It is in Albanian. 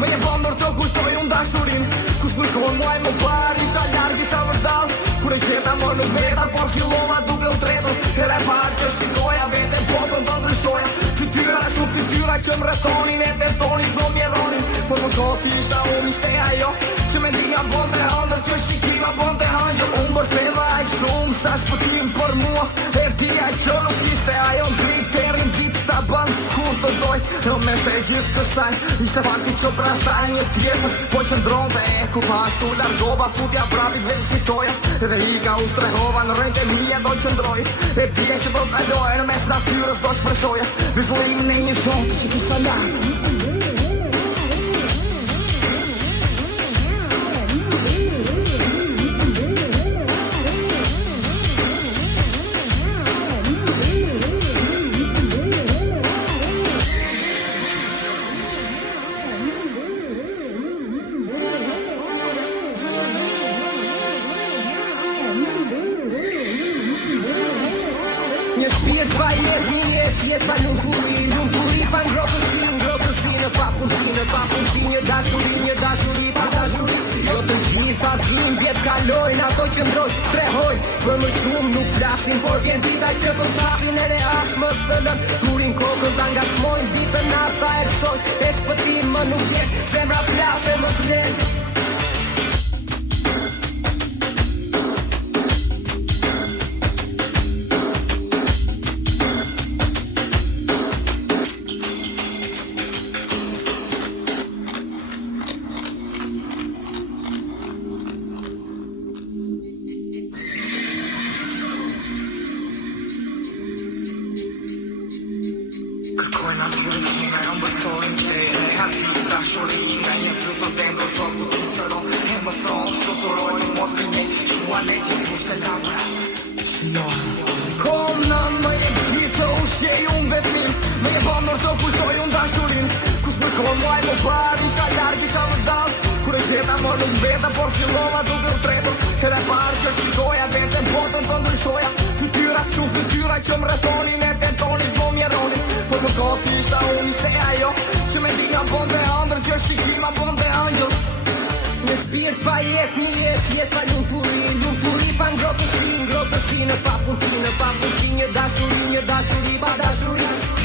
Me je bandër të kujtoj unë dashurin Kush përkon muaj më par Isha larg, isha vërdal Kur e qeta më nuk veta Por fillova duke u tretur Here par që shikoja vete Botën të ndryshoja Fytyra shumë fytyra që më rëthonin E tentonin do mjeronin Por më koti isha unë ishte ajo Që me ndinja bon të hëndër Që shikima bon të hëndër Unë bërteva aj shumë Sa shpëtim për mua E dija që nuk ishte ajo Ndrit terin dit ta ban Kur të doj E me te gjithë kësaj Ishte fakti që prastaj një tjetër Po që ndronte e ku pasu Largova futja prapit veç fitoja Edhe hika u strehova Në rënjë e mija do që ndroj E dija që do të aloj Në mes natyrës do shpresoja Vizullim në një zotë që kisha lartë Një shpirt pa jetë, një jetë pa lumturi pa ngrotësi në pafundësi, një dashuri pa dashuri. Jo të gjitha dhimbjet kalojnë, ato që ndrojnë, trehojnë, për më shumë nuk flasin, por vjen dita që përflasin, e rehat më stëllën, kurin kokën ta ngacmojnë, ditën ata ersojnë, e shpëtim më nuk jetë, zemra plase më flenë. Kërkojnë atyrin që nga jam bësojnë Se e hati dashurin Nga një të të tengo të ku të cëron E më thonë së të rojnë Mos kënje shua lejtë Në pushte lavra Kom nën më je gjithë ushjej unë vetëmin Me je bandër të kujtoj unë dashurin Kush më konë muaj më par Isha larg, isha vërdal Kur e qeta më nuk veta Por fillova duke u tretur Here par që shikoja Vetën botën të ndryshoja Fytyra shumë fytyra që më rëthonin E tentonin do mjeronin Por më koti isha unë ishte ajo Që me ndinja bon të hëndër Që shikima bon të angjëll Një shpirt pa jetë, një jetë pa lumturi pa ngrotësi në pafundësi, një dashuri pa dashuri.